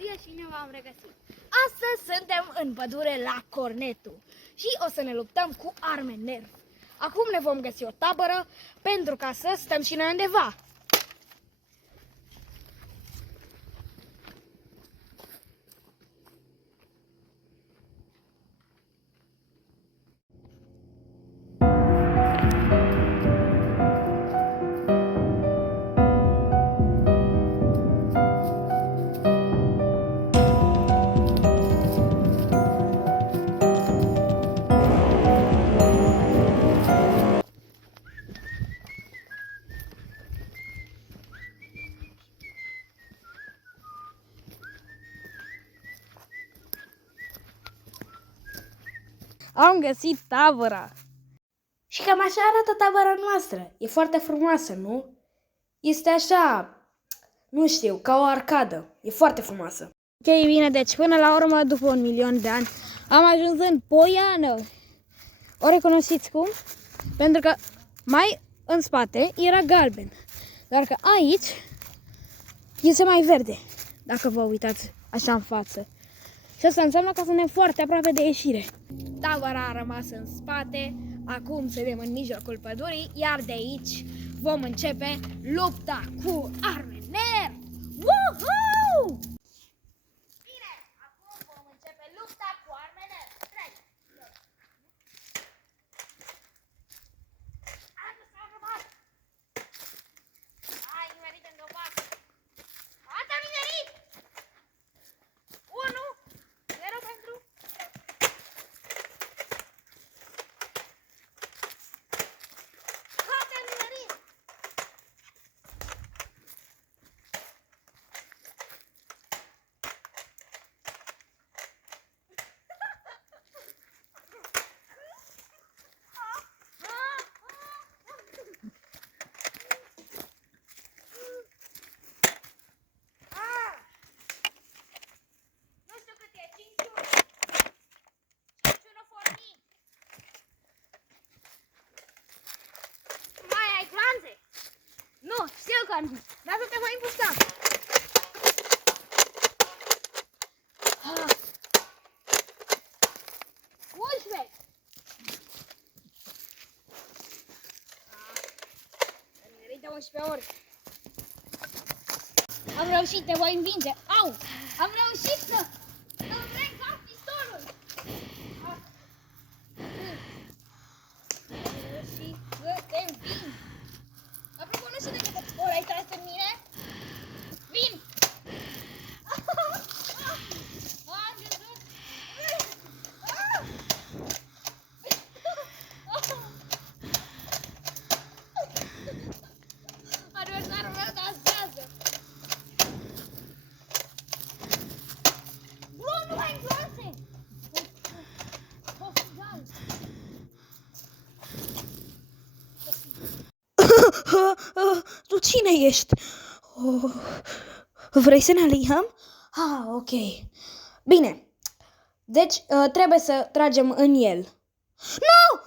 ziua și bine v-am regăsit! Astăzi suntem în pădure la Cornetu și o să ne luptăm cu arme nerf. Acum ne vom găsi o tabără pentru ca să stăm și noi undeva. Am găsit tabăra. Și cam așa arată tabăra noastră. E foarte frumoasă, nu? Este așa, nu știu, ca o arcadă. E foarte frumoasă. Ok, bine, deci până la urmă, după 1.000.000 de ani, am ajuns în Poiană. O recunoștiți cum? Pentru că mai în spate era galben. Doar că aici este mai verde, dacă vă uitați așa în față. Și asta înseamnă că suntem foarte aproape de ieșire. Tabăra a rămas în spate, acum suntem în mijlocul pădurii, iar de aici vom începe lupta cu arme nerf! Woohoo! Bine, acum vom începe lupta cu arme nerf. 3, 2, hai, nimerit în copac! Ați nimerit! 1, 0 pentru... Ați nimerit! Nu știu cât e, 5-1. 5-1 for me. Mai ai glanțe? Nu, știu că nu. Dar să te mai împușcam. Ah. 11. Am nimerit de 11 ori. Am reușit, te voi învinge. Au! Am reușit să-mi trec cap pistolul. Am reușit să te înving. Apropo, nu știu de câte ori ai tras în mine. Vin! Am gândit. Adversarul meu dansează. Bro, nu mai îngroase! Tu cine ești? Oh, vrei să ne aliem? Ah, ok. Bine. Deci trebuie să tragem în el. Nu!